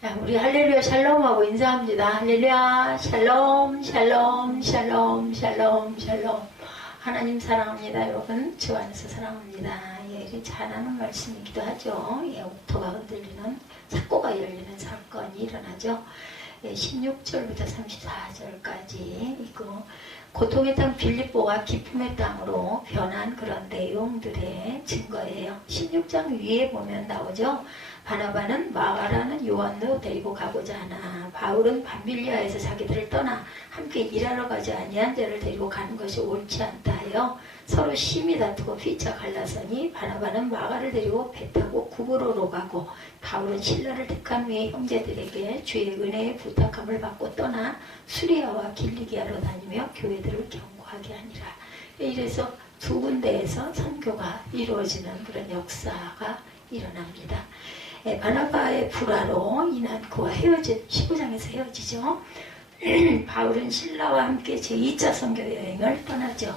우리 할렐루야 샬롬하고 인사합니다. 할렐루야 샬롬 샬롬 샬롬 샬롬 샬롬. 하나님 사랑합니다. 여러분 주 안에서 사랑합니다. 예, 잘하는 말씀이기도 하죠. 예, 옥토가 흔들리는 삭고가 열리는 사건이 일어나죠. 예, 16절부터 34절까지 이거 고통의 땅 빌립보가 기쁨의 땅으로 변한 그런 내용들의 증거예요. 16장 위에 보면 나오죠. 바나바는 마가라는 요한도 데리고 가고자 하나 바울은 밤빌리아에서 자기들을 떠나 함께 일하러 가지 아니한 자를 데리고 가는 것이 옳지 않다 하여 서로 심히 다투고 피차 갈라서니 바나바는 마가를 데리고 배 타고 구브로로 가고 바울은 신라를 택한 후에 형제들에게 주의 은혜의 부탁함을 받고 떠나 수리아와 길리기아로 다니며 교회들을 경고하게 하니라. 이래서 두 군데에서 선교가 이루어지는 그런 역사가 일어납니다. 바나바의 불화로 인한 그와 15장에서 헤어지죠. 바울은 신라와 함께 제2차 선교 여행을 떠나죠.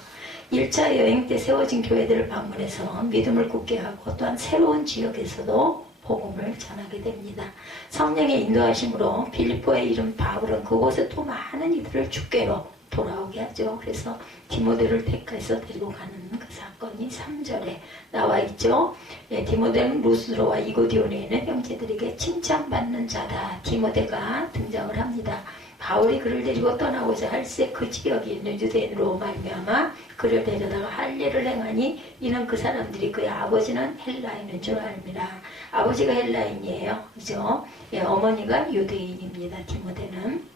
1차 여행 때 세워진 교회들을 방문해서 믿음을 굳게 하고 또한 새로운 지역에서도 복음을 전하게 됩니다. 성령의 인도하심으로 빌립보에 이른 바울은 그곳에 또 많은 이들을 주께로 돌아오게 하죠. 그래서 디모데를 택해서 데리고 가는 그 사건이 3절에 나와 있죠. 예, 디모데는 루스드로와 이고디온에 있는 형제들에게 칭찬받는 자다. 디모데가 등장을 합니다. 바울이 그를 데리고 떠나고자 할새 그 지역에 있는 유대인으로 말미암아 그를 데려다가 할례를 행하니 이는 그 사람들이 그의 아버지는 헬라인인 줄 알미라. 아버지가 헬라인이에요. 그죠? 예, 어머니가 유대인입니다. 디모데는.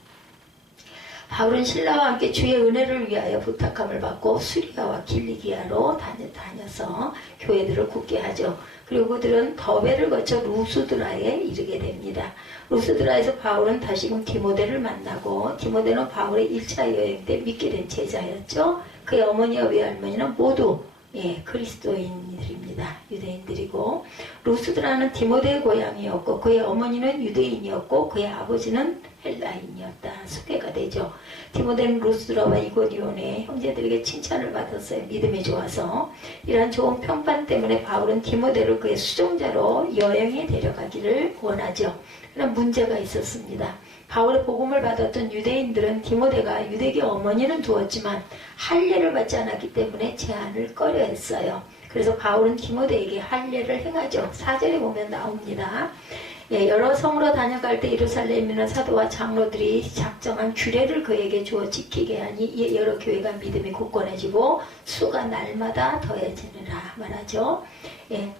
바울은 신라와 함께 주의 은혜를 위하여 부탁함을 받고 수리아와 길리기아로 다녀서 교회들을 굳게 하죠. 그리고 그들은 더베를 거쳐 루스드라에 이르게 됩니다. 루스드라에서 바울은 다시금 디모데를 만나고 디모데는 바울의 1차 여행 때 믿게 된 제자였죠. 그의 어머니와 외할머니는 모두 그리스도인들입니다. 유대인들이고 루스드라는 디모데의 고향이었고 그의 어머니는 유대인이었고 그의 아버지는 헬라인이었다. 소개가 되죠. 디모데는 루스드라와 이고디온의 형제들에게 칭찬을 받았어요. 믿음이 좋아서. 이러한 좋은 평판 때문에 바울은 디모데를 그의 수종자로 여행에 데려가기를 원하죠. 그런 문제가 있었습니다. 바울의 복음을 받았던 유대인들은 디모데가 유대계 어머니는 두었지만 할례를 받지 않았기 때문에 제한을 꺼려했어요. 그래서 바울은 디모데에게 할례를 행하죠. 4절에 보면 나옵니다. 예, 여러 성으로 다녀갈 때 예루살렘에 있는 사도와 장로들이 작정한 규례를 그에게 주어 지키게 하니 여러 교회가 믿음이 굳건해지고 수가 날마다 더해지느라 말하죠. 예.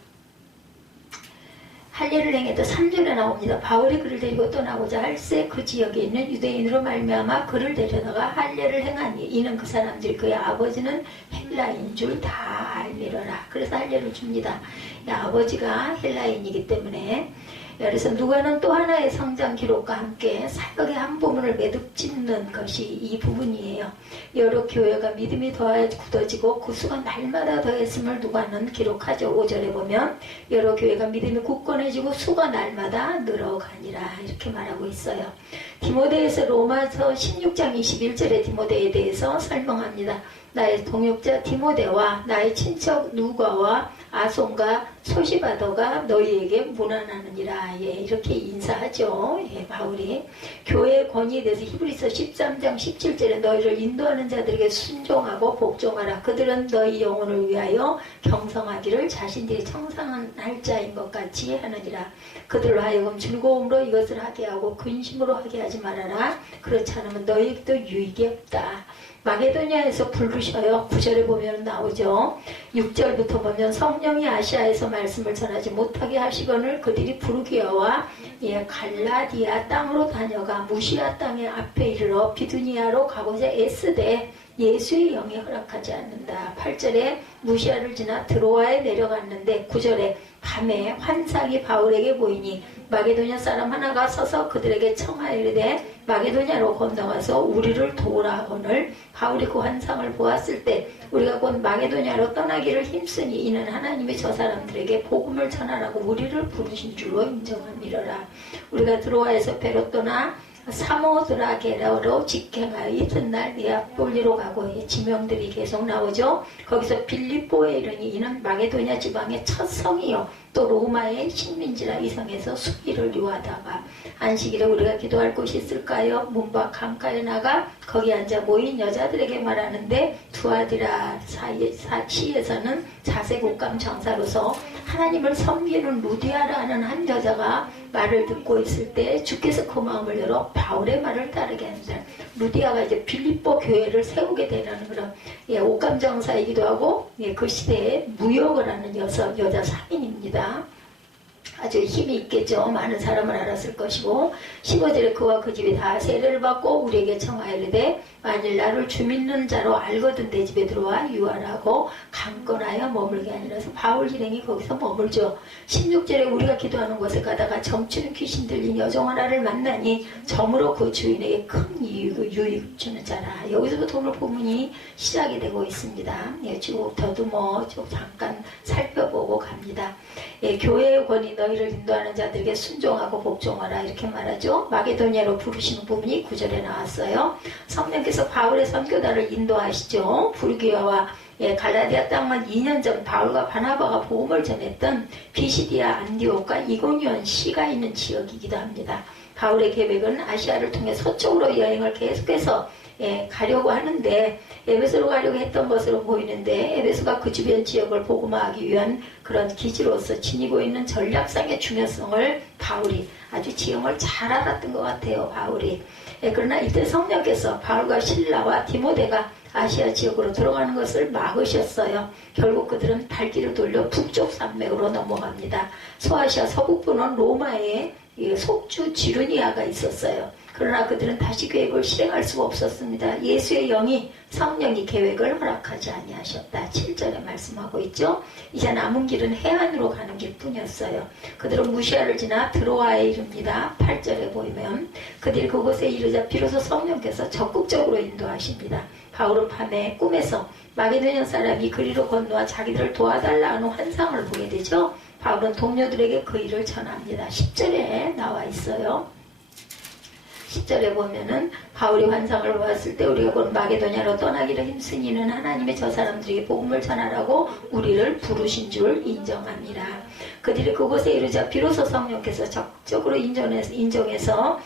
할례를 행했다. 3절에 나옵니다. 바울이 그를 데리고 떠나고자 할새 그 지역에 있는 유대인으로 말미암아 그를 데려다가 할례를 행하니 이는 그 사람들이 그의 아버지는 헬라인 줄 다 알미러라. 그래서 할례를 줍니다. 아버지가 헬라인이기 때문에. 그래서 누가는 또 하나의 성장 기록과 함께 사역의 한 부분을 매듭 짓는 것이 이 부분이에요. 여러 교회가 믿음이 더하여 굳어지고 그 수가 날마다 더했음을 누가는 기록하죠. 5절에 보면 여러 교회가 믿음이 굳건해지고 수가 날마다 늘어가니라 이렇게 말하고 있어요. 디모데에서 로마서 16장 21절에 디모데에 대해서 설명합니다. 나의 동역자 디모데와 나의 친척 누가와 아손과 소시바더가 너희에게 문안하느니라. 예, 이렇게 인사하죠. 예, 바울이 교회의 권위에 대해서 히브리서 13장 17절에 너희를 인도하는 자들에게 순종하고 복종하라. 그들은 너희 영혼을 위하여 경성하기를 자신들이 청산할 자인 것 같이 하느니라. 그들로 하여금 즐거움으로 이것을 하게 하고 근심으로 하게 하지 말아라. 그렇지 않으면 너희에게도 유익이 없다. 마게도냐에서 부르셔요. 9절에 보면 나오죠. 6절부터 보면 성령이 아시아에서 말씀을 전하지 못하게 하시거늘 그들이 부르기아와 갈라디아 땅으로 다녀가 무시아 땅의 앞에 이르러 비두니아로 가고자 애쓰되 예수의 영이 허락하지 않는다. 8절에 무시아를 지나 드로아에 내려갔는데 9절에 밤에 환상이 바울에게 보이니 마게도냐 사람 하나가 서서 그들에게 청하이르되 마게도냐로 건너가서 우리를 도우라. 오늘 바울이 그 환상을 보았을 때 우리가 곧 마게도냐로 떠나기를 힘쓰니 이는 하나님이 저 사람들에게 복음을 전하라고 우리를 부르신 줄로 인정함이러라. 우리가 드로아에서 배로 떠나 사모드라게라로 직행하여 이튿날 네아폴리로 가고 지명들이 계속 나오죠. 거기서 빌립보에 이르니 이는 마게도냐 지방의 첫 성이요 또 로마의 식민지라 이 성에서 수기를 요하다가 안식일에 우리가 기도할 곳이 있을까요? 문밖 강가에 나가 거기 앉아 모인 여자들에게 말하는데 두아디라 시에서는 자색 옷감 장사로서 하나님을 섬기는 루디아라는 한 여자가 말을 듣고 있을 때 주께서 그 마음을 열어 바울의 말을 따르게 합니다. 루디아가 이제 빌립보 교회를 세우게 되는 그런 옷감 장사이기도 하고 그 시대에 무역을 하는 여자 상인입니다. 아주 힘이 있겠죠. 많은 사람을 알았을 것이고 15절에 그와 그 집이 다 세례를 받고 우리에게 청하여 이르되 만일 나를 주 믿는 자로 알거든 내 집에 들어와 유하라고 강권하여 머물게 아니라서 바울 일행이 거기서 머물죠. 16절에 우리가 기도하는 곳에 가다가 점치는 귀신 들린 여종 하나를 만나니 점으로 그 주인에게 큰 유익 주는 자라. 여기서부터 오늘 본문이 시작이 되고 있습니다. 쭉 더듬어 좀 잠깐 살펴보고 갑니다. 교회의 권위 너희를 인도하는 자들에게 순종하고 복종하라 이렇게 말하죠. 마게도니아로 부르시는 부분이 9절에 나왔어요. 성령께서 바울의 선교단을 인도하시죠. 불교와 갈라디아 땅만 2년 전 바울과 바나바가 복음을 전했던 비시디아 안디옥과 이고니온 시가 있는 지역이기도 합니다. 바울의 계획은 아시아를 통해 서쪽으로 여행을 계속해서 가려고 하는데 에베소로 가려고 했던 것으로 보이는데 에베소가 그 주변 지역을 복음화하기 위한 그런 기지로서 지니고 있는 전략상의 중요성을 바울이 아주 지형을 잘 알았던 것 같아요. 바울이. 그러나 이때 성령께서 바울과 실라와 디모데가 아시아 지역으로 들어가는 것을 막으셨어요. 결국 그들은 발길을 돌려 북쪽 산맥으로 넘어갑니다. 소아시아 서북부는 로마의 속주 지르니아가 있었어요. 그러나 그들은 다시 계획을 실행할 수가 없었습니다. 예수의 영이 성령이 계획을 허락하지 아니하셨다. 7절에 말씀하고 있죠. 이제 남은 길은 해안으로 가는 길뿐이었어요. 그들은 무시아를 지나 드로아에 이릅니다. 8절에 보이면 그들이 그곳에 이르자 비로소 성령께서 적극적으로 인도하십니다. 바울은 밤에 꿈에서 마게도냐 사람이 그리로 건너와 자기들을 도와달라 하는 환상을 보게 되죠. 바울은 동료들에게 그 일을 전합니다. 10절에 나와 있어요. 10절에 보면은 바울이 환상을 보았을 때 우리가 곧 마게도냐로 떠나기를 힘쓰니 이는 하나님의 저 사람들에게 복음을 전하라고 우리를 부르신 줄 인정합니다. 그들이 그곳에 이르자 비로소 성령께서 적극적으로 인정해서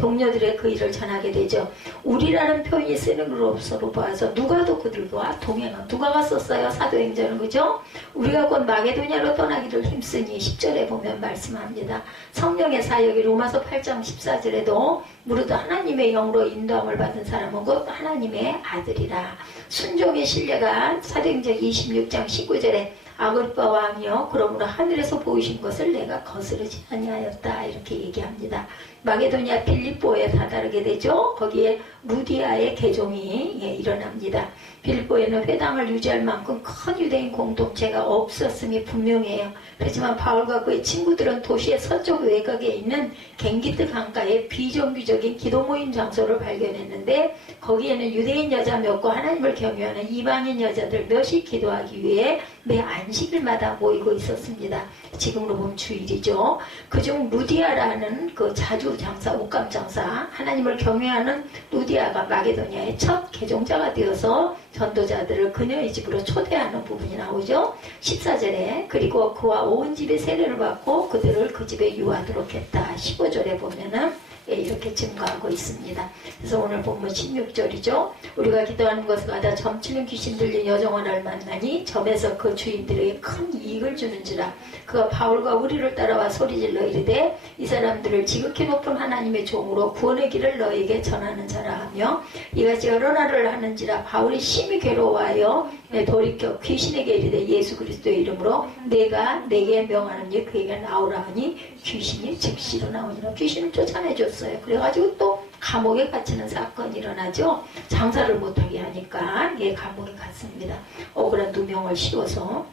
동료들의 그 일을 전하게 되죠. 우리라는 표현이 쓰는 것으로 봐서 누가도 그들과 동행한 누가가 썼어요. 사도행전은 그죠? 우리가 곧 마게도냐로 떠나기를 힘쓰니 10절에 보면 말씀합니다. 성령의 사역이 로마서 8장 14절에도 무릇 하나님의 영으로 인도함을 받은 사람은 곧 하나님의 아들이라. 순종의 신뢰가 사도행전 26장 19절에 아그리빠 왕이여 그러므로 하늘에서 보이신 것을 내가 거스르지 아니하였다 이렇게 얘기합니다. 마게도니아 빌립보에 다다르게 되죠. 거기에 루디아의 개종이 일어납니다. 빌립보에는 회당을 유지할 만큼 큰 유대인 공동체가 없었음이 분명해요. 하지만 바울과 그의 친구들은 도시의 서쪽 외곽에 있는 갱기트 강가에 비정규적인 기도 모임 장소를 발견했는데 거기에는 유대인 여자 몇과 하나님을 경외하는 이방인 여자들 몇이 기도하기 위해 매 안식일마다 모이고 있었습니다. 지금으로 보면 주일이죠. 그중 루디아라는 그 자주 장사, 옷감 장사, 하나님을 경외하는 루디아가 마게도니아의 첫 개종자가 되어서 전도자들을 그녀의 집으로 초대하는 부분이 나오죠. 14절에 그리고 그와 온 집이 세례를 받고 그들을 그 집에 유하도록 했다. 15절에 보면은 이렇게 증거하고 있습니다. 그래서 오늘 본문 16절이죠. 우리가 기도하는 것을 가다 점치는 귀신 들린 여종 하나를 만나니 점에서 그 주인들에게 큰 이익을 주는지라. 그가 바울과 우리를 따라와 소리질러 이르되 이 사람들을 지극히 높은 하나님의 종으로 구원의 길을 너에게 전하는 자라 하며 이같이 여러 날을 하는지라. 바울이 심히 괴로워하여 돌이켜 귀신에게 이르되 예수 그리스도의 이름으로 내가 내게 명하노니 그에게 나오라 하니 귀신이 즉시로 나오니라. 귀신을 쫓아내줬어요. 그래가지고 또 감옥에 갇히는 사건이 일어나죠. 장사를 못하게 하니까 감옥에 갔습니다. 억울한 누명을 씌워서.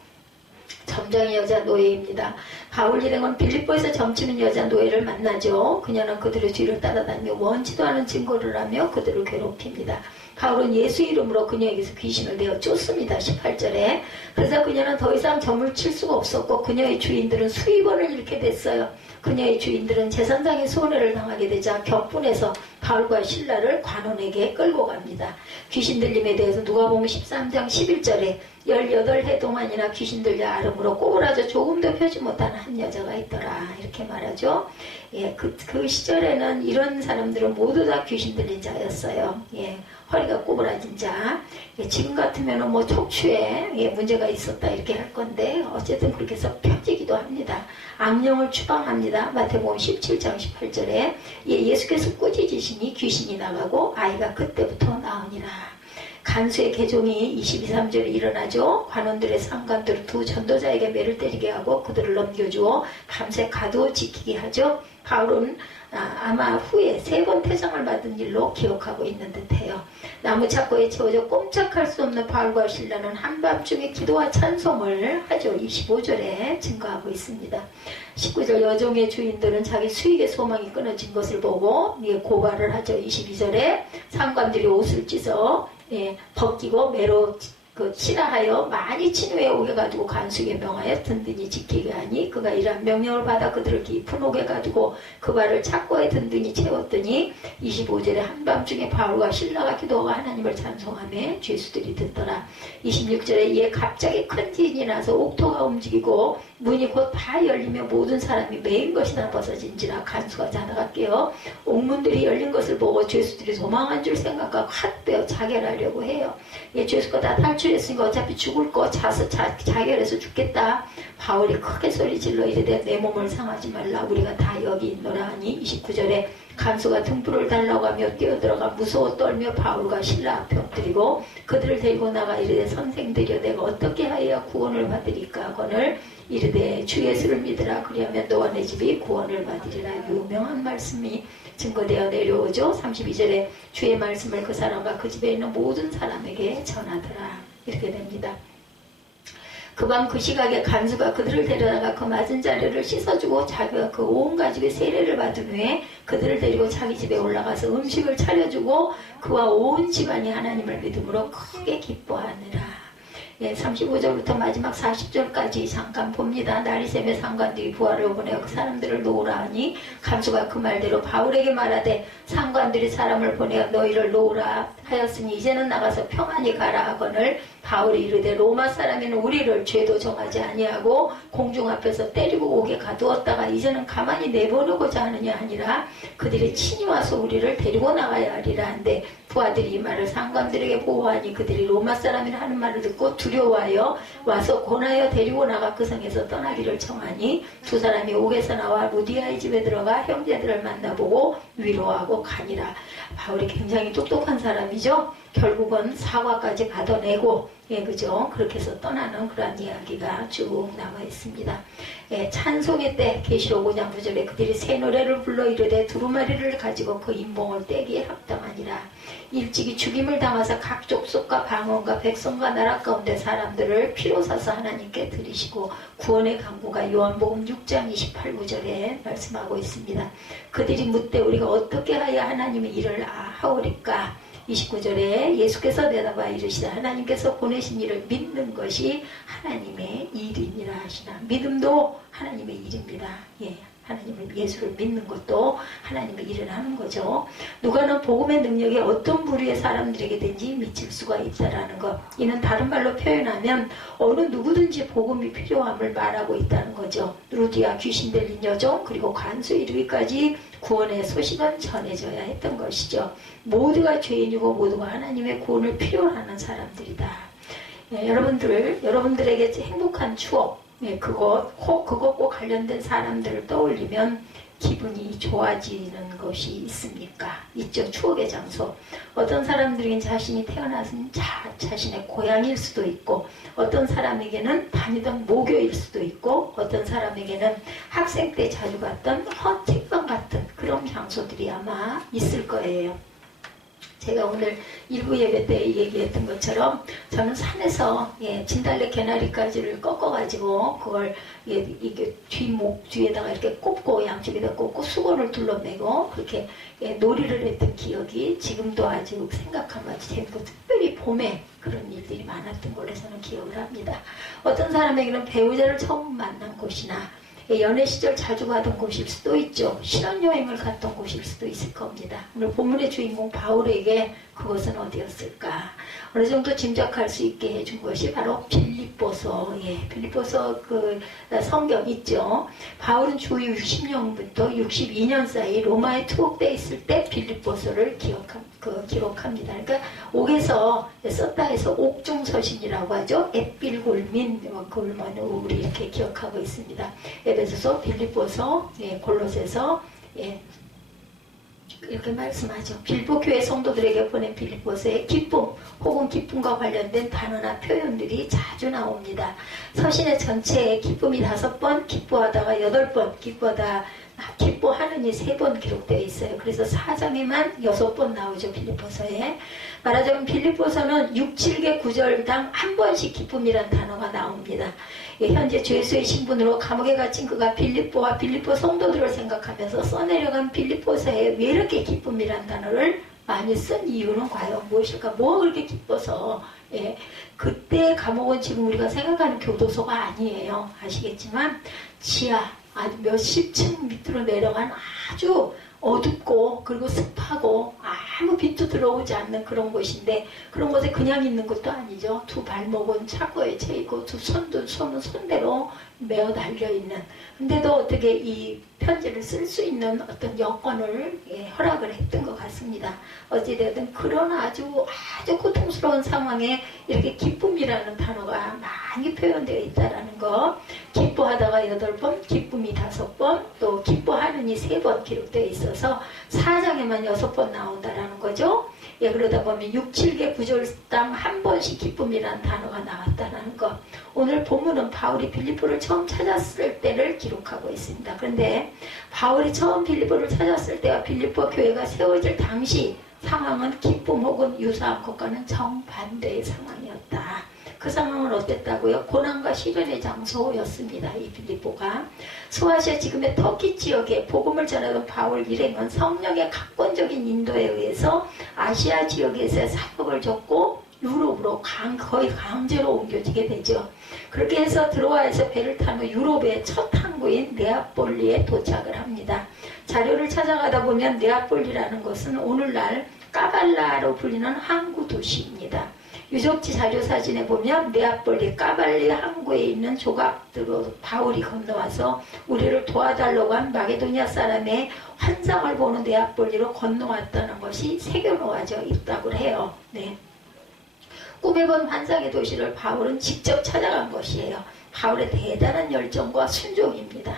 점장의 여자 노예입니다. 바울 일행은 빌립보에서 점치는 여자 노예를 만나죠. 그녀는 그들의 뒤를 따라다니며 원치도 않은 증거를 하며 그들을 괴롭힙니다. 바울은 예수 이름으로 그녀에게서 귀신을 내어 쫓습니다. 18절에. 그래서 그녀는 더 이상 점을 칠 수가 없었고 그녀의 주인들은 수입원을 잃게 됐어요. 그녀의 주인들은 재산상의 손해를 당하게 되자 격분해서 바울과 실라를 관원에게 끌고 갑니다. 귀신 들림에 대해서 누가복음 13장 11절에 18해 동안이나 귀신 들려 앓음으로 꼬부라져 조금도 펴지 못하는 한 여자가 있더라. 이렇게 말하죠. 예, 그 시절에는 이런 사람들은 모두 다 귀신 들린 자였어요. 예, 허리가 꼬부라진 자. 예, 지금 같으면 뭐 척추에 예, 문제가 있었다 이렇게 할 건데 어쨌든 그렇게 해서 펴지기도 합니다. 악령을 추방합니다. 마태복음 17장 18절에 예, 예수께서 꾸짖으시니 귀신이 나가고 아이가 그때부터 나으니라. 간수의 개종이 22, 3절에 일어나죠. 관원들의 상관들을 두 전도자에게 매를 때리게 하고 그들을 넘겨주어 밤새 가두어 지키게 하죠. 바울은 아마 후에 3번 퇴장을 받은 일로 기억하고 있는 듯해요. 나무착고에 채워져 꼼짝할 수 없는 바울과 실라는 한밤중에 기도와 찬송을 하죠. 25절에 증거하고 있습니다. 19절 여종의 주인들은 자기 수익의 소망이 끊어진 것을 보고 고발을 하죠. 22절에 상관들이 옷을 찢어 벗기고 매로 치라하여 많이 친후에 옥에 가두고 간수에게 명하여 든든히 지키게 하니 그가 이러한 명령을 받아 그들을 깊은 옥에 가두고 그 발을 착고에 든든히 채웠더니 25절에 한밤중에 바울과 실라가 기도하고 하나님을 찬송하며 죄수들이 듣더라. 26절에 이에 갑자기 큰 지진이 나서 옥토가 움직이고 문이 곧 다 열리며 모든 사람이 메인 것이나 벗어진지라 간수가 자다가 깨어 옥문들이 열린 것을 보고 죄수들이 도망한 줄 생각하고 핫되어 자결하려고 해요. 죄수가 다 탈출했으니까 어차피 죽을 거 자결해서 죽겠다. 바울이 크게 소리질러 이르되 내 몸을 상하지 말라 우리가 다 여기 있노라 하니 29절에 간수가 등불을 달라고 하며 뛰어들어가 무서워 떨며 바울과 실라 앞에 엎드리고 그들을 데리고 나가 이르되 선생들이여 내가 어떻게 하여야 구원을 받으리까 하거늘 이르되 주 예수를 믿으라 그리하면 너와 내 집이 구원을 받으리라. 유명한 말씀이 증거되어 내려오죠. 32절에 주의 말씀을 그 사람과 그 집에 있는 모든 사람에게 전하더라. 이렇게 됩니다. 그 밤 그 시각에 간수가 그들을 데려다가 그 맞은 자리를 씻어주고 자기가 그 온 가족의 세례를 받은 후에 그들을 데리고 자기 집에 올라가서 음식을 차려주고 그와 온 집안이 하나님을 믿음으로 크게 기뻐하느라. 35절부터 마지막 40절까지 잠깐 봅니다. 날이 새며 상관들이 부하를 보내어 그 사람들을 놓으라 하니 간수가 그 말대로 바울에게 말하되 상관들이 사람을 보내어 너희를 놓으라 하였으니 이제는 나가서 평안히 가라 하거늘 바울이 이르되 로마 사람이는 우리를 죄도 정하지 아니하고 공중 앞에서 때리고 옥에 가두었다가 이제는 가만히 내보내고자 하느냐 하니라. 그들이 친히 와서 우리를 데리고 나가야 하리라 한데 부하들이 이 말을 상관들에게 보고하니 그들이 로마 사람이라 하는 말을 듣고 두려워하여 와서 권하여 데리고 나가 그 성에서 떠나기를 청하니 두 사람이 옥에서 나와 루디아의 집에 들어가 형제들을 만나보고 위로하고 가니라. 바울이 굉장히 똑똑한 사람이죠. 결국은 사과까지 받아내고 그죠? 그렇게 해서 떠나는 그런 이야기가 쭉 나와 있습니다. 찬송의 때 계시록 5장 9절에 그들이 새 노래를 불러 이르되 두루마리를 가지고 그 인봉을 떼기에 합당하니라. 일찍이 죽임을 당하사 각 족속과 방언과 백성과 나라 가운데 사람들을 피로 사서 하나님께 드리시고 구원의 강구가 요한복음 6장 28구절에 말씀하고 있습니다. 그들이 묻되 우리가 어떻게 하여 하나님의 일을 하오리까? 29절에 예수께서 대답하여 이르시되 하나님께서 보내신 일을 믿는 것이 하나님의 일이니라 하시나. 믿음도 하나님의 일입니다. 하나님을 예수를 믿는 것도 하나님의 일을 하는 거죠. 누가는 복음의 능력이 어떤 부류의 사람들에게든지 미칠 수가 있다라는 것. 이는 다른 말로 표현하면 어느 누구든지 복음이 필요함을 말하고 있다는 거죠. 루디아 귀신 들린 여종 그리고 간수 이르기까지 구원의 소식은 전해져야 했던 것이죠. 모두가 죄인이고 모두가 하나님의 구원을 필요로 하는 사람들이다. 여러분들에게 행복한 추억 그것과 관련된 사람들을 떠올리면 기분이 좋아지는 것이 있습니까? 있죠. 추억의 장소. 어떤 사람들에겐 자신이 태어나신 자신의 고향일 수도 있고 어떤 사람에게는 다니던 모교일 수도 있고 어떤 사람에게는 학생 때 자주 갔던 헌책방 같은 그런 장소들이 아마 있을 거예요. 제가 오늘 일부 예배 때 얘기했던 것처럼 저는 산에서 진달래 개나리가지를 꺾어가지고 그걸 이게 뒷목 뒤에다가 이렇게 꼽고 양쪽에다 꼽고 수건을 둘러매고 그렇게 놀이를 했던 기억이 지금도 아주 생각하면 재밌고 특별히 봄에 그런 일들이 많았던 걸로 저는 기억을 합니다. 어떤 사람에게는 배우자를 처음 만난 곳이나 연애 시절 자주 가던 곳일 수도 있죠. 신혼여행을 갔던 곳일 수도 있을 겁니다. 오늘 본문의 주인공 바울에게 그것은 어디였을까? 어느 정도 짐작할 수 있게 해준 것이 바로 빌립보서. 빌립보서 그 성경 있죠. 바울은 주위 60년부터 62년 사이 로마에 투옥되어 있을 때 빌립보서를 기록합니다. 그러니까 옥에서 썼다 해서 옥중서신이라고 하죠. 앳빌골민, 우리 이렇게 기억하고 있습니다. 에베소서, 빌립보서, 골로새서, 이렇게 말씀하죠. 빌립보 교회 성도들에게 보낸 빌립보서의 기쁨 혹은 기쁨과 관련된 단어나 표현들이 자주 나옵니다. 서신의 전체에 기쁨이 5번, 기뻐하다가 8번, 기뻐하느니 3번 기록되어 있어요. 그래서 4장에만 6번 나오죠. 빌립보서에. 말하자면 빌립보서는 6, 7개 구절당 한 번씩 기쁨이란 단어가 나옵니다. 현재 죄수의 신분으로 감옥에 갇힌 그가 빌립보와 빌립보 성도들을 생각하면서 써내려간 빌립보서에 왜 이렇게 기쁨이란 단어를 많이 쓴 이유는 과연 무엇일까? 뭐가 그렇게 기뻐서? 그때 감옥은 지금 우리가 생각하는 교도소가 아니에요. 아시겠지만 지하 아주 몇십 층 밑으로 내려간 아주 어둡고 그리고 습하고 아무 빛도 들어오지 않는 그런 곳인데, 그런 곳에 그냥 있는 것도 아니죠. 두 발목은 차고에 채이고 두 손은 손대로 메어 달려있는, 근데도 어떻게 이 편지를 쓸 수 있는 어떤 여건을 허락을 했던 것 같습니다. 어찌되든 그런 아주 고통스러운 상황에 이렇게 기쁨이라는 단어가 많이 표현되어 있다는 거. 기뻐하다가 8번, 기쁨이 5번, 또 기뻐하느니 3번 기록되어 있어서 4장에만 6번 나온다라는 거죠. 그러다 보면 6, 7개 구절당 한 번씩 기쁨이라는 단어가 나왔다는 것. 오늘 본문은 바울이 빌립보를 처음 찾았을 때를 기록하고 있습니다. 그런데 바울이 처음 빌립보를 찾았을 때와 빌립보 교회가 세워질 당시 상황은 기쁨 혹은 유사한 것과는 정반대의 상황이었다. 그 상황은 어땠다고요? 고난과 시련의 장소였습니다. 이 빌립보가. 소아시아 지금의 터키 지역에 복음을 전하던 바울 일행은 성령의 각권적인 인도에 의해서 아시아 지역에서 사역을 줬고 유럽으로 거의 강제로 옮겨지게 되죠. 그렇게 해서 드로아에서 배를 탄 후 유럽의 첫 항구인 네아폴리에 도착을 합니다. 자료를 찾아가다 보면 네아폴리라는 것은 오늘날 까발라로 불리는 항구 도시입니다. 유적지 자료 사진에 보면 네아폴리 까발리 항구에 있는 조각들로 바울이 건너와서 우리를 도와달라고 한 마게도니아 사람의 환상을 보는 네아폴리로 건너왔다는 것이 새겨놓아져 있다고 해요. 꿈에 본 환상의 도시를 바울은 직접 찾아간 것이에요. 바울의 대단한 열정과 순종입니다.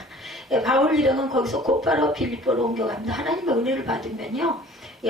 바울 일행은 거기서 곧바로 빌립보로 옮겨갑니다. 하나님의 은혜를 받으면요,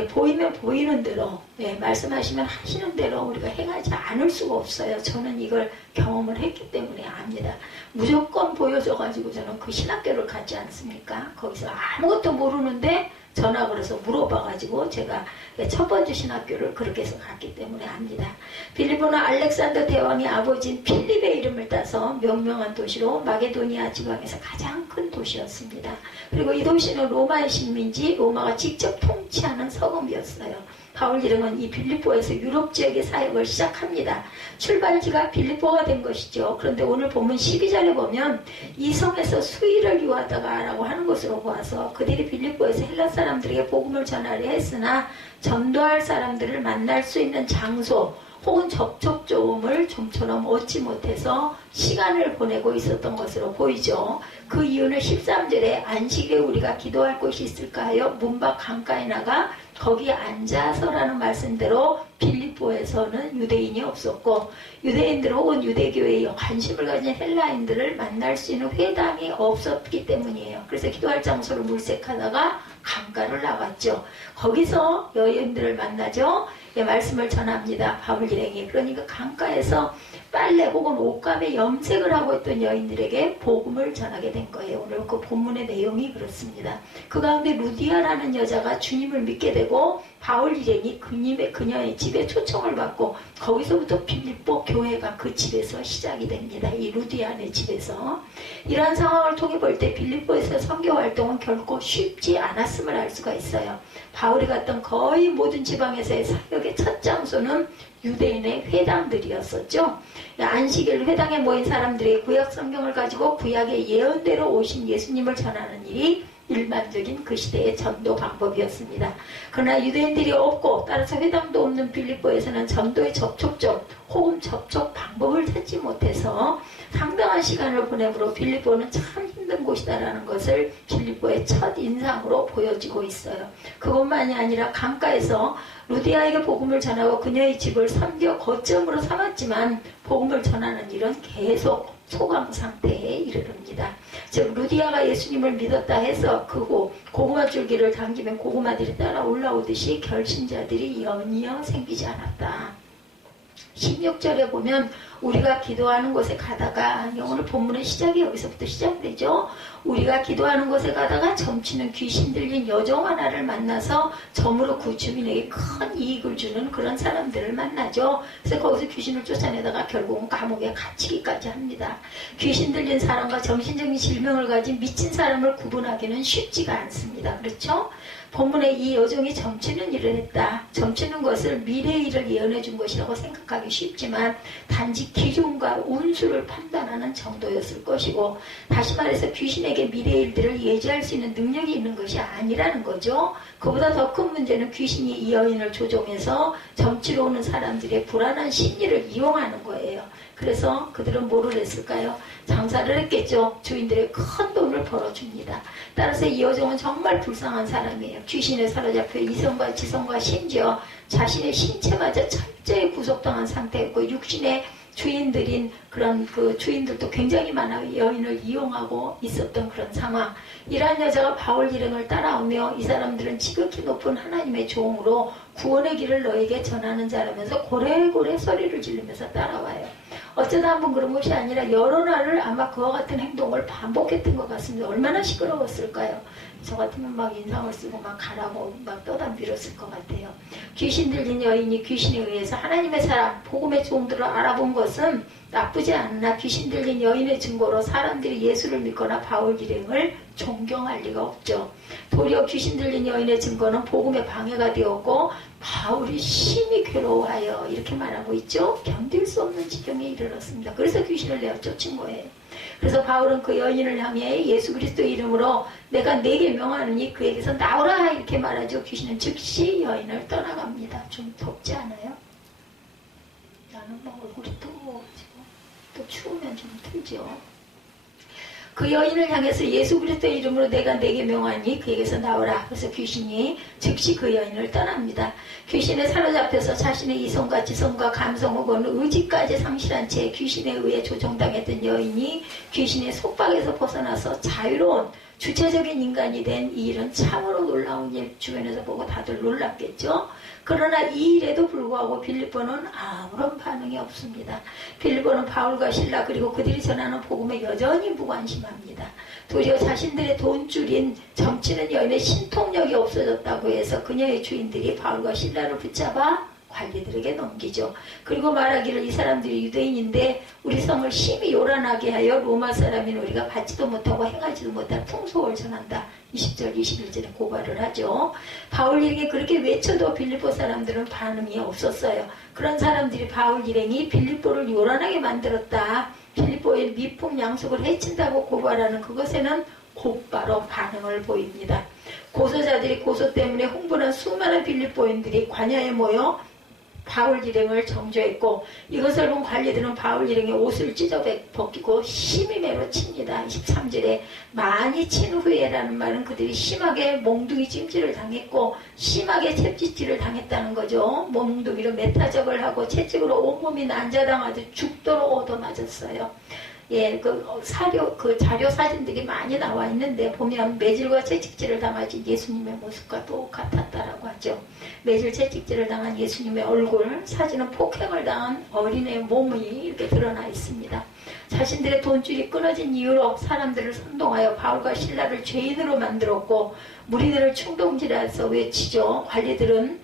보이면 보이는 대로, 말씀하시면 하시는 대로 우리가 행하지 않을 수가 없어요. 저는 이걸 경험을 했기 때문에 압니다. 무조건 보여줘가지고 저는 그 신학교를 갔지 않습니까? 거기서 아무것도 모르는데 전화 걸어서 물어봐가지고 제가 첫 번째 신학교를 그렇게 해서 갔기 때문에 압니다. 빌립보는 알렉산더 대왕의 아버지인 필립의 이름을 따서 명명한 도시로 마게도니아 지방에서 가장 큰 도시였습니다. 그리고 이 도시는 로마의 식민지, 로마가 직접 통치하는 서금이었어요. 바울 일행은 이 빌립보에서 유럽 지역의 사역을 시작합니다. 출발지가 빌립보가 된 것이죠. 그런데 오늘 본문 12절에 보면 이 성에서 수일을 유하다가 라고 하는 것으로 보아서 그들이 빌립보에서 헬라 사람들에게 복음을 전하려 했으나 전도할 사람들을 만날 수 있는 장소 혹은 접촉점을 좀처럼 얻지 못해서 시간을 보내고 있었던 것으로 보이죠. 그 이유는 13절에 안식일에 우리가 기도할 곳이 있을까 하여 문 밖 강가에 나가 거기에 앉아서라는 말씀대로 빌립보에서는 유대인이 없었고 유대인들 혹은 유대교회에 관심을 가진 헬라인들을 만날 수 있는 회당이 없었기 때문이에요. 그래서 기도할 장소를 물색하다가 강가를 나갔죠. 거기서 여인들을 만나죠. 말씀을 전합니다. 바울 일행이. 그러니까 강가에서 빨래 혹은 옷감에 염색을 하고 있던 여인들에게 복음을 전하게 된 거예요. 오늘 그 본문의 내용이 그렇습니다. 그 가운데 루디아라는 여자가 주님을 믿게 되고 바울 일행이 그녀의 집에 초청을 받고 거기서부터 빌립보 교회가 그 집에서 시작이 됩니다. 이 루디아네 집에서. 이러한 상황을 통해 볼 때 빌립보에서 선교 활동은 결코 쉽지 않았음을 알 수가 있어요. 바울이 갔던 거의 모든 지방에서의 사역의 첫 장소는 유대인의 회당들이었었죠. 안식일 회당에 모인 사람들이 구약 성경을 가지고 구약의 예언대로 오신 예수님을 전하는 일이 일반적인 그 시대의 전도 방법이었습니다. 그러나 유대인들이 없고 따라서 회당도 없는 빌립보에서는 전도의 접촉점 혹은 접촉 방법을 찾지 못해서 상당한 시간을 보내므로 빌립보는 참 힘든 곳이다라는 것을 빌립보의 첫 인상으로 보여지고 있어요. 그것만이 아니라 강가에서 루디아에게 복음을 전하고 그녀의 집을 선교 거점으로 삼았지만 복음을 전하는 일은 계속 소강 상태에 이르릅니다. 즉 루디아가 예수님을 믿었다 해서 그곳 고구마 줄기를 당기면 고구마들이 따라 올라오듯이 결신자들이 연이어 생기지 않았다. 16절에 보면 우리가 기도하는 곳에 가다가 오늘 본문의 시작이 여기서부터 시작되죠. 우리가 기도하는 곳에 가다가 점치는 귀신 들린 여종 하나를 만나서 점으로 그 주민에게 큰 이익을 주는 그런 사람들을 만나죠. 그래서 거기서 귀신을 쫓아내다가 결국은 감옥에 갇히기까지 합니다. 귀신 들린 사람과 정신적인 질병을 가진 미친 사람을 구분하기는 쉽지가 않습니다. 그렇죠? 본문에 이 여종이 점치는 일을 했다. 점치는 것을 미래의 일을 예언해 준 것이라고 생각하기 쉽지만 단지 기준과 운수를 판단하는 정도였을 것이고, 다시 말해서 귀신에게 미래의 일들을 예지할 수 있는 능력이 있는 것이 아니라는 거죠. 그보다 더 큰 문제는 귀신이 이 여인을 조종해서 점치러 오는 사람들의 불안한 심리를 이용하는 거예요. 그래서 그들은 뭐를 했을까요? 장사를 했겠죠. 주인들의 큰 돈을 벌어줍니다. 따라서 이 여종은 정말 불쌍한 사람이에요. 귀신에 사로잡혀 이성과 지성과 심지어 자신의 신체마저 철저히 구속당한 상태였고, 육신의 주인들인 그런 그 주인들도 굉장히 많아 여인을 이용하고 있었던 그런 상황. 이러한 여자가 바울 일행을 따라오며 이 사람들은 지극히 높은 하나님의 종으로 구원의 길을 너에게 전하는 자라면서 고래고래 소리를 지르면서 따라와요. 어쩌다 한번 그런 것이 아니라 여러 날을 아마 그와 같은 행동을 반복했던 것 같습니다. 얼마나 시끄러웠을까요? 저 같으면 막 인상을 쓰고 막 가라고 막 떠다 밀었을 것 같아요. 귀신 들린 여인이 귀신에 의해서 하나님의 사람, 복음의 종들을 알아본 것은 나쁘지 않으나 귀신 들린 여인의 증거로 사람들이 예수를 믿거나 바울 일행을 존경할 리가 없죠. 도리어 귀신 들린 여인의 증거는 복음에 방해가 되었고 바울이 심히 괴로워하여 이렇게 말하고 있죠. 견딜 수 없는 지경에 이르렀습니다. 그래서 귀신을 내어 쫓은 거예요. 그래서 바울은 그 여인을 향해 예수 그리스도의 이름으로 내가 내게 명하느니 그에게서 나오라 이렇게 말하죠. 귀신은 즉시 여인을 떠나갑니다. 좀 덥지 않아요? 나는 막 얼굴이 뜨거워가지고 또 추우면 좀 틀죠. 그 여인을 향해서 예수 그리스도의 이름으로 내가 내게 명하니 그에게서 나오라. 그래서 귀신이 즉시 그 여인을 떠납니다. 귀신에 사로잡혀서 자신의 이성과 지성과 감성 혹은 의지까지 상실한 채 귀신에 의해 조종당했던 여인이 귀신의 속박에서 벗어나서 자유로운 주체적인 인간이 된 이 일은 참으로 놀라운 일, 주변에서 보고 다들 놀랐겠죠. 그러나 이 일에도 불구하고 빌립보는 아무런 반응이 없습니다. 빌립보는 바울과 실라 그리고 그들이 전하는 복음에 여전히 무관심합니다. 도리어 자신들의 돈줄인 점치는 여인의 신통력이 없어졌다고 해서 그녀의 주인들이 바울과 실라를 붙잡아 관리들에게 넘기죠. 그리고 말하기를 이 사람들이 유대인인데 우리 성을 심히 요란하게 하여 로마 사람인 우리가 받지도 못하고 행하지도 못할 풍속을 전한다. 20절 21절에 고발을 하죠. 바울 일행이 그렇게 외쳐도 빌립보 사람들은 반응이 없었어요. 그런 사람들이 바울 일행이 빌립보를 요란하게 만들었다. 빌립보의 미풍 양속을 해친다고 고발하는 그것에는 곧바로 반응을 보입니다. 고소자들이 고소 때문에 흥분한 수많은 빌립보인들이 관야에 모여 바울 일행을 정죄했고, 이것을 본 관리들은 바울 일행의 옷을 찢어 벗기고 심히 매로 칩니다. 23절에 많이 친 후에라는 말은 그들이 심하게 몽둥이 찜질을 당했고 심하게 채찍질을 당했다는 거죠. 몽둥이로 메타적을 하고 채찍으로 온몸이 난자당하듯 죽도록 얻어맞았어요. 예, 그 자료 사진들이 많이 나와 있는데 보면 매질과 채찍질을 당하신 예수님의 모습과 똑같았다라고 하죠. 매질 채찍질을 당한 예수님의 얼굴, 사진은 폭행을 당한 어린애의 몸이 이렇게 드러나 있습니다. 자신들의 돈줄이 끊어진 이유로 사람들을 선동하여 바울과 실라를 죄인으로 만들었고 무리들을 충동질해서 외치죠. 관리들은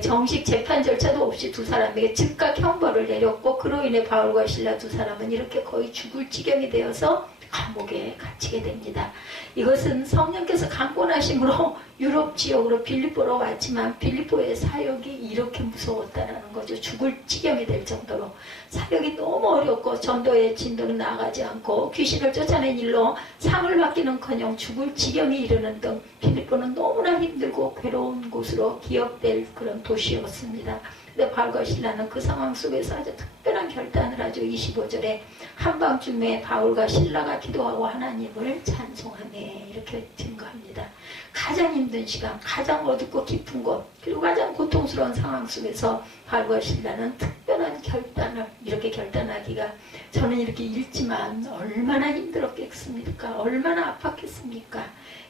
정식 재판 절차도 없이 두 사람에게 즉각 형벌을 내렸고 그로 인해 바울과 실라 두 사람은 이렇게 거의 죽을 지경이 되어서 감옥에 갇히게 됩니다. 이것은 성령께서 강권하심으로 유럽 지역으로 빌립보로 왔지만 빌립보의 사역이 이렇게 무서웠다는 거죠. 죽을 지경이 될 정도로 사역이 너무 어렵고 전도의 진도는 나아가지 않고 귀신을 쫓아낸 일로 상을 받기는커녕 죽을 지경이 이르는 등 빌립보는 너무나 힘들고 괴로운 곳으로 기억될 그런 도시였습니다. 근데 바울과 실라는 그 상황 속에서 아주 특별한 결단을 하죠. 25절에 한밤중에 바울과 실라가 기도하고 하나님을 찬송하네 이렇게 증거합니다. 가장 힘든 시간, 가장 어둡고 깊은 곳, 그리고 가장 고통스러운 상황 속에서 바울과 실라는 특별한 결단을 이렇게 결단하기가 저는 이렇게 읽지만 얼마나 힘들었겠습니까? 얼마나 아팠겠습니까?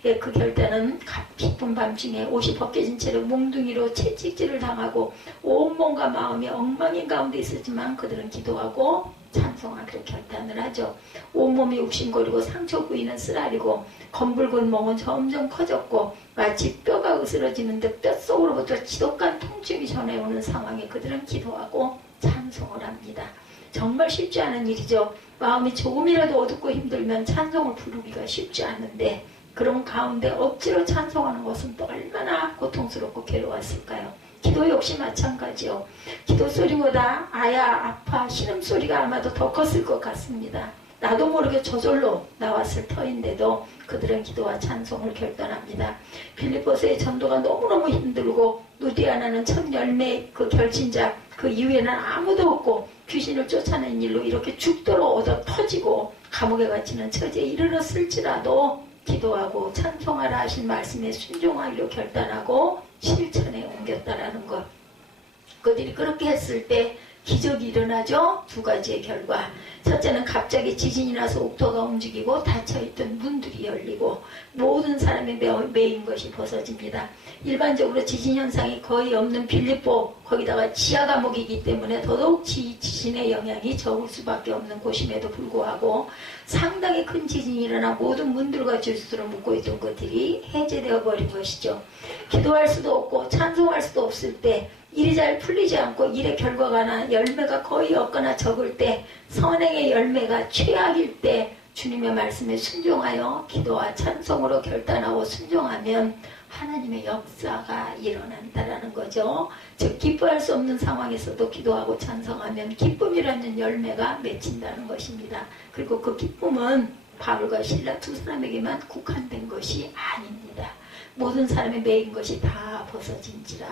예, 그 결단은 깊은 밤중에 옷이 벗겨진 채로 몽둥이로 채찍질을 당하고 온몸과 마음이 엉망인 가운데 있었지만 그들은 기도하고 찬송하기로 결단을 하죠. 온몸이 욱신거리고 상처 부위는 쓰라리고 검붉은 멍은 점점 커졌고 마치 뼈가 으스러지는 듯 뼛속으로부터 지독한 통증이 전해오는 상황에 그들은 기도하고 찬송을 합니다. 정말 쉽지 않은 일이죠. 마음이 조금이라도 어둡고 힘들면 찬송을 부르기가 쉽지 않은데 그런 가운데 억지로 찬송하는 것은 또 얼마나 고통스럽고 괴로웠을까요? 기도 역시 마찬가지요. 기도 소리보다 아야 아파 신음소리가 아마도 더 컸을 것 같습니다. 나도 모르게 저절로 나왔을 터인데도 그들은 기도와 찬송을 결단합니다. 빌립보서의 전도가 너무너무 힘들고 누디아나는 첫 열매 그 결신자 그 이후에는 아무도 없고 귀신을 쫓아낸 일로 이렇게 죽도록 얻어 터지고 감옥에 갇히는 처지에 이르렀을지라도 기도하고 찬송하라 하신 말씀에 순종하기로 결단하고 실천에 옮겼다라는 것. 그들이 그렇게 했을 때 기적이 일어나죠. 두 가지의 결과. 첫째는 갑자기 지진이 나서 옥토가 움직이고 닫혀있던 문들이 열리고 모든 사람이 매인 것이 벗어집니다. 일반적으로 지진 현상이 거의 없는 빌립보, 거기다가 지하 감옥이기 때문에 더더욱 지진의 영향이 적을 수밖에 없는 곳임에도 불구하고 상당히 큰 지진이 일어나 모든 문들과 질서로 묶고 있던 것들이 해제되어 버린 것이죠. 기도할 수도 없고 찬송할 수도 없을 때 일이 잘 풀리지 않고 일의 결과가 열매가 거의 없거나 적을 때 선행의 열매가 최악일 때 주님의 말씀에 순종하여 기도와 찬송으로 결단하고 순종하면 하나님의 역사가 일어난다라는 거죠. 즉 기뻐할 수 없는 상황에서도 기도하고 찬송하면 기쁨이라는 열매가 맺힌다는 것입니다. 그리고 그 기쁨은 바울과 실라 두 사람에게만 국한된 것이 아닙니다. 모든 사람의 매인 것이 다 벗어진지라.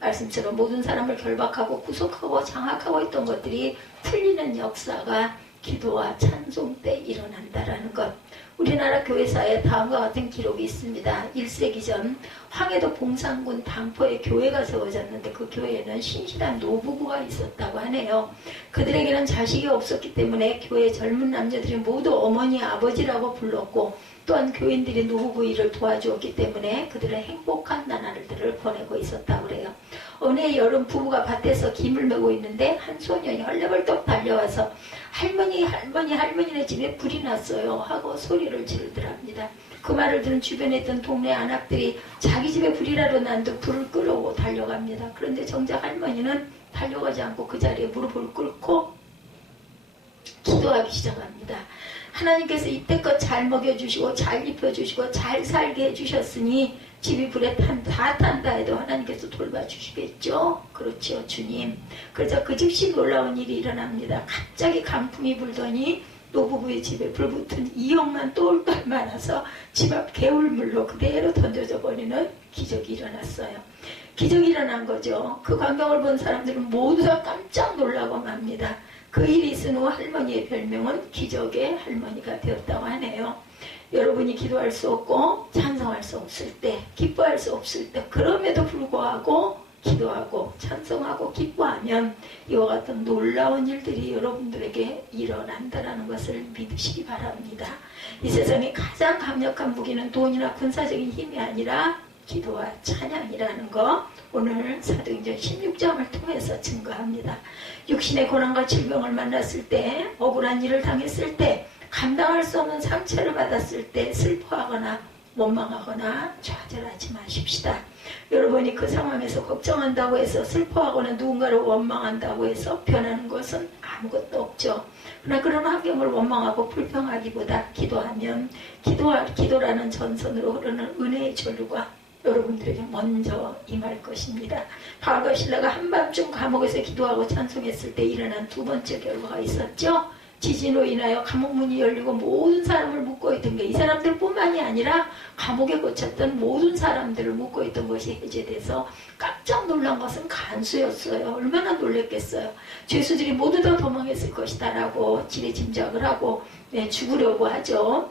말씀처럼 모든 사람을 결박하고 구속하고 장악하고 있던 것들이 풀리는 역사가 기도와 찬송 때 일어난다라는 것. 우리나라 교회사에 다음과 같은 기록이 있습니다. 1세기 전 황해도 봉산군 당포에 교회가 세워졌는데 그 교회에는 신실한 노부부가 있었다고 하네요. 그들에게는 자식이 없었기 때문에 교회 젊은 남녀들이 모두 어머니 아버지라고 불렀고 또한 교인들이 노부부 일을 도와주었기 때문에 그들은 행복한 나날들을 보내고 있었다고 그래요. 어느 여름 부부가 밭에서 김을 메고 있는데 한 소년이 헐레벌떡 달려와서 할머니네 집에 불이 났어요 하고 소리를 지르더랍니다. 그 말을 들은 주변에 있던 동네 안악들이 자기 집에 불이라도 난 듯 불을 끄려고 달려갑니다. 그런데 정작 할머니는 달려가지 않고 그 자리에 무릎을 꿇고 기도하기 시작합니다. 하나님께서 이때껏 잘 먹여주시고 잘 입혀주시고 잘 살게 해주셨으니 집이 불에 다 탄다 해도 하나님께서 돌봐주시겠죠? 그렇죠, 주님. 그래서 그 즉시 놀라운 일이 일어납니다. 갑자기 강풍이 불더니 노부부의 집에 불붙은 이역만 똘똘 말아서 집 앞 개울물로 그대로 던져져 버리는 기적이 일어났어요. 기적이 일어난 거죠. 그 광경을 본 사람들은 모두 다 깜짝 놀라고 맙니다. 그 일이 있은 후 할머니의 별명은 기적의 할머니가 되었다고 하네요. 여러분이 기도할 수 없고 찬송할 수 없을 때, 기뻐할 수 없을 때 그럼에도 불구하고 기도하고 찬송하고 기뻐하면 이와 같은 놀라운 일들이 여러분들에게 일어난다는 것을 믿으시기 바랍니다. 이 세상에 가장 강력한 무기는 돈이나 군사적인 힘이 아니라 기도와 찬양이라는 거 오늘 사도행전 16장을 통해서 증거합니다. 육신의 고난과 질병을 만났을 때, 억울한 일을 당했을 때, 감당할 수 없는 상처를 받았을 때 슬퍼하거나 원망하거나 좌절하지 마십시다. 여러분이 그 상황에서 걱정한다고 해서 슬퍼하거나 누군가를 원망한다고 해서 변하는 것은 아무것도 없죠. 그러나 그런 환경을 원망하고 불평하기보다 기도하면 기도라는 전선으로 흐르는 은혜의 전류가 여러분들에게 먼저 임할 것입니다. 바울과 실라가 한밤중 감옥에서 기도하고 찬송했을 때 일어난 두 번째 결과가 있었죠. 지진으로 인하여 감옥 문이 열리고 모든 사람을 묶고 있던 게 이 사람들뿐만이 아니라 감옥에 꽂혔던 모든 사람들을 묶고 있던 것이 해제돼서 깜짝 놀란 것은 간수였어요. 얼마나 놀랬겠어요. 죄수들이 모두 다 도망했을 것이다 라고 지레짐작을 하고 죽으려고 하죠.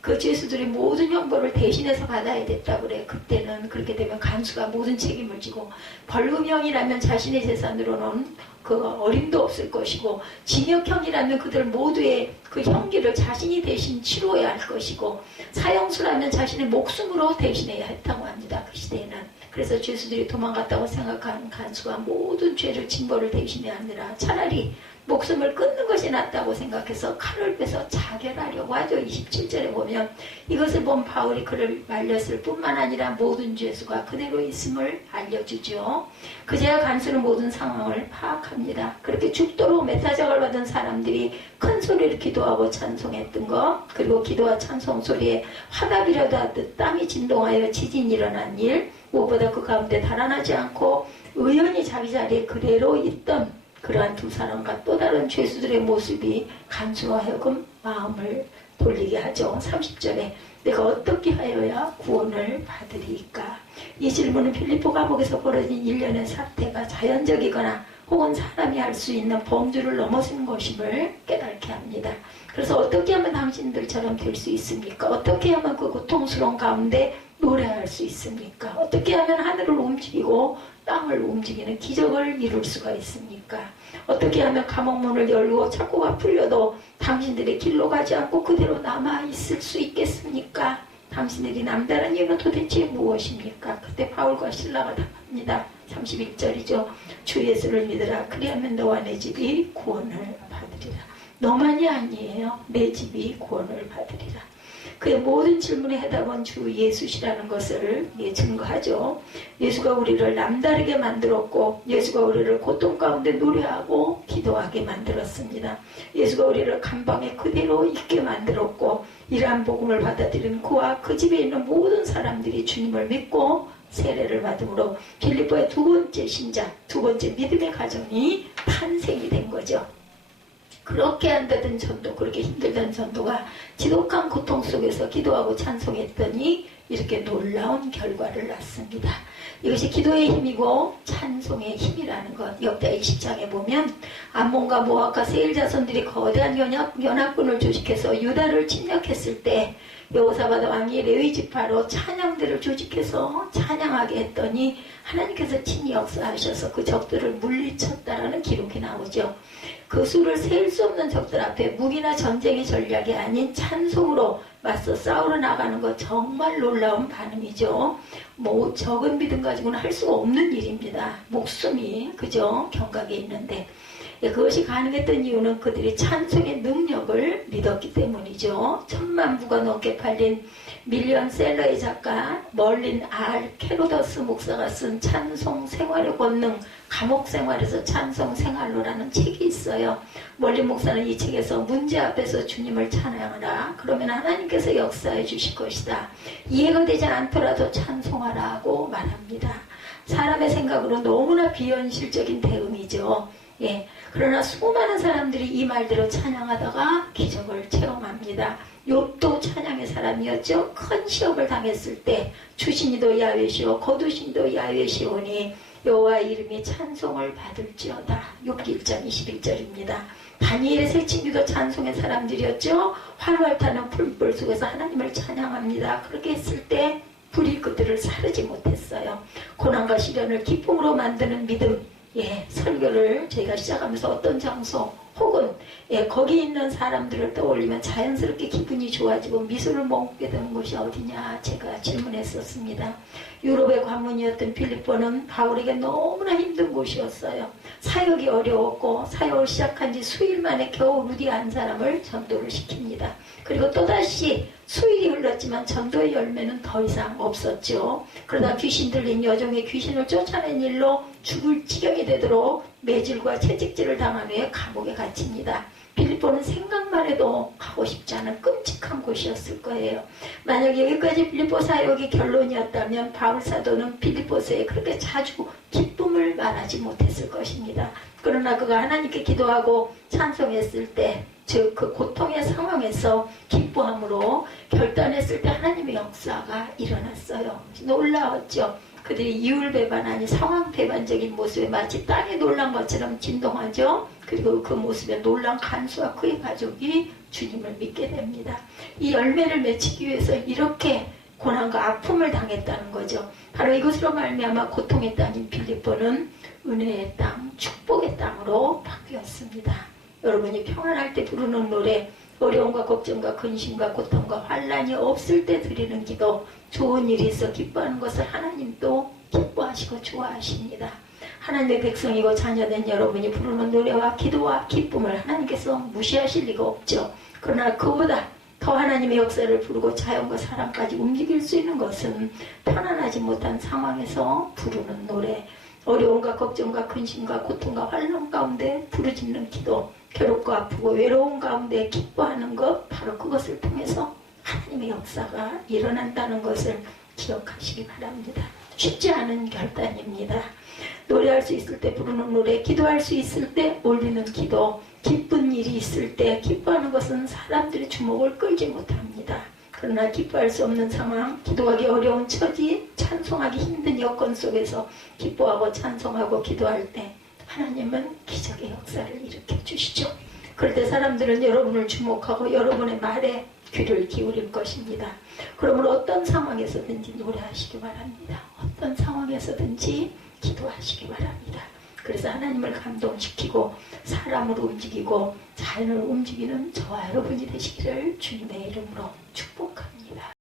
그 죄수들이 모든 형벌을 대신해서 받아야 됐다고 그래. 그때는 그렇게 되면 간수가 모든 책임을 지고 벌금형이라면 자신의 재산으로는 그 어림도 없을 것이고 징역형이라면 그들 모두의 그 형기를 자신이 대신 치러야 할 것이고 사형수라면 자신의 목숨으로 대신해야 했다고 합니다. 그 시대에는. 그래서 죄수들이 도망갔다고 생각하는 간수가 모든 죄를 징벌을 대신해야 하느라 차라리 목숨을 끊는 것이 낫다고 생각해서 칼을 빼서 자결하려고 하죠. 27절에 보면 이것을 본 바울이 그를 말렸을 뿐만 아니라 모든 죄수가 그대로 있음을 알려주죠. 그제야 간수는 모든 상황을 파악합니다. 그렇게 죽도록 메타작을 받은 사람들이 큰 소리를 기도하고 찬송했던 것, 그리고 기도와 찬송 소리에 화답이라도 하듯 땅이 진동하여 지진이 일어난 일, 무엇보다 그 가운데 달아나지 않고 의연히 자기 자리에 그대로 있던 그러한 두 사람과 또 다른 죄수들의 모습이 간수로 하여금 마음을 돌리게 하죠. 30절에 내가 어떻게 하여야 구원을 받으리까? 이 질문은 필리포 감옥에서 벌어진 일련의 사태가 자연적이거나 혹은 사람이 할 수 있는 범주를 넘어선 것임을 깨닫게 합니다. 그래서 어떻게 하면 당신들처럼 될 수 있습니까? 어떻게 하면 그 고통스러운 가운데 노래할 수 있습니까? 어떻게 하면 하늘을 움직이고 땅을 움직이는 기적을 이룰 수가 있습니까? 어떻게 하면 감옥문을 열고 착고가 풀려도 당신들의 길로 가지 않고 그대로 남아있을 수 있겠습니까? 당신들이 남다른 이유는 도대체 무엇입니까? 그때 바울과 실라가 답합니다. 31절이죠. 주 예수를 믿으라. 그리하면 너와 내 집이 구원을 받으리라. 너만이 아니에요. 내 집이 구원을 받으리라. 그의 모든 질문에 해답은 주 예수시라는 것을 증거하죠. 예수가 우리를 남다르게 만들었고 예수가 우리를 고통 가운데 노래하고 기도하게 만들었습니다. 예수가 우리를 감방에 그대로 있게 만들었고 이러한 복음을 받아들인 그와 그 집에 있는 모든 사람들이 주님을 믿고 세례를 받음으로 필리포의 두 번째 신자, 두 번째 믿음의 가정이 탄생이 된 거죠. 그렇게 안되던 전도, 그렇게 힘들던 전도가 지독한 고통 속에서 기도하고 찬송했더니 이렇게 놀라운 결과를 낳습니다. 이것이 기도의 힘이고 찬송의 힘이라는 것. 역대 20장에 보면 암몬과 모압과 세일 자손들이 거대한 연합군을 조직해서 유다를 침략했을 때 여호사밧 왕이 레위 지파로 찬양들을 조직해서 찬양하게 했더니 하나님께서 친히 역사하셔서 그 적들을 물리쳤다라는 기록이 나오죠. 그 수를 셀 수 없는 적들 앞에 무기나 전쟁의 전략이 아닌 찬송으로 맞서 싸우러 나가는 것 정말 놀라운 반응이죠. 뭐 적은 믿음 가지고는 할 수가 없는 일입니다. 목숨이 그저 경각에 있는데 그것이 가능했던 이유는 그들이 찬송의 능력을 믿었기 때문이죠. 10,000만 부가 넘게 팔린 밀리언셀러의 작가 멀린 R. 캐로더스 목사가 쓴 찬송 생활의 권능, 감옥 생활에서 찬송 생활로라는 책이 있어요. 멀린 목사는 이 책에서 문제 앞에서 주님을 찬양하라. 그러면 하나님께서 역사해 주실 것이다. 이해가 되지 않더라도 찬송하라고 말합니다. 사람의 생각으로 너무나 비현실적인 대응이죠. 그러나 수많은 사람들이 이 말대로 찬양하다가 기적을 체험합니다. 욥도 찬양의 사람이었죠. 큰 시험을 당했을 때 주신이도 야훼시오 거두신이도 야훼시오니 여호와의 이름이 찬송을 받을지어다. 욥기 1장 21절입니다. 다니엘의 세 친구도 찬송의 사람들이었죠. 활활 타는 풀불 속에서 하나님을 찬양합니다. 그렇게 했을 때 불이 그들을 사르지 못했어요. 고난과 시련을 기쁨으로 만드는 믿음. 설교를 저희가 시작하면서 어떤 장소 혹은 거기 있는 사람들을 떠올리면 자연스럽게 기분이 좋아지고 미소를 머금게 되는 곳이 어디냐 제가 질문했었습니다. 유럽의 관문이었던 빌립보는 바울에게 너무나 힘든 곳이었어요. 사역이 어려웠고 사역을 시작한 지 수일 만에 겨우 루디 한 사람을 전도를 시킵니다. 그리고 또다시 수일이 흘렀지만 전도의 열매는 더 이상 없었죠. 그러다 귀신 들린 여종의 귀신을 쫓아낸 일로 죽을 지경이 되도록 매질과 채찍질을 당한 후에 감옥에 갇힙니다. 빌립보는 생각만 해도 가고 싶지 않은 끔찍한 곳이었을 거예요. 만약 여기까지 빌립보 사역이 결론이었다면 바울 사도는 빌립보서에 그렇게 자주 기쁨을 말하지 못했을 것입니다. 그러나 그가 하나님께 기도하고 찬송했을 때, 즉 그 고통의 상황에서 기뻐함으로 결단했을 때 하나님의 역사가 일어났어요. 놀라웠죠. 그들이 이율배반하니 상황배반적인 모습에 마치 땅에 놀란 것처럼 진동하죠. 그리고 그 모습에 놀란 간수와 그의 가족이 주님을 믿게 됩니다. 이 열매를 맺히기 위해서 이렇게 고난과 아픔을 당했다는 거죠. 바로 이것으로 말미암아 고통의 땅인 빌립보는 은혜의 땅, 축복의 땅으로 바뀌었습니다. 여러분이 평안할 때 부르는 노래, 어려움과 걱정과 근심과 고통과 환난이 없을 때 드리는 기도, 좋은 일이 있어 기뻐하는 것을 하나님도 기뻐하시고 좋아하십니다. 하나님의 백성이고 자녀된 여러분이 부르는 노래와 기도와 기쁨을 하나님께서 무시하실 리가 없죠. 그러나 그보다 더 하나님의 역사를 부르고 자연과 사람까지 움직일 수 있는 것은 편안하지 못한 상황에서 부르는 노래, 어려움과 걱정과 근심과 고통과 환난 가운데 부르짖는 기도, 괴롭고 아프고 외로운 가운데 기뻐하는 것, 바로 그것을 통해서 하나님의 역사가 일어난다는 것을 기억하시기 바랍니다. 쉽지 않은 결단입니다. 노래할 수 있을 때 부르는 노래, 기도할 수 있을 때 올리는 기도, 기쁜 일이 있을 때 기뻐하는 것은 사람들의 주목을 끌지 못합니다. 그러나 기뻐할 수 없는 상황, 기도하기 어려운 처지, 찬송하기 힘든 여건 속에서 기뻐하고 찬송하고 기도할 때 하나님은 기적의 역사를 일으켜 주시죠. 그럴 때 사람들은 여러분을 주목하고 여러분의 말에 귀를 기울일 것입니다. 그러므로 어떤 상황에서든지 노래하시기 바랍니다. 어떤 상황에서든지 기도하시기 바랍니다. 그래서 하나님을 감동시키고 사람을 움직이고 자연을 움직이는 저와 여러분이 되시기를 주님의 이름으로 축복합니다.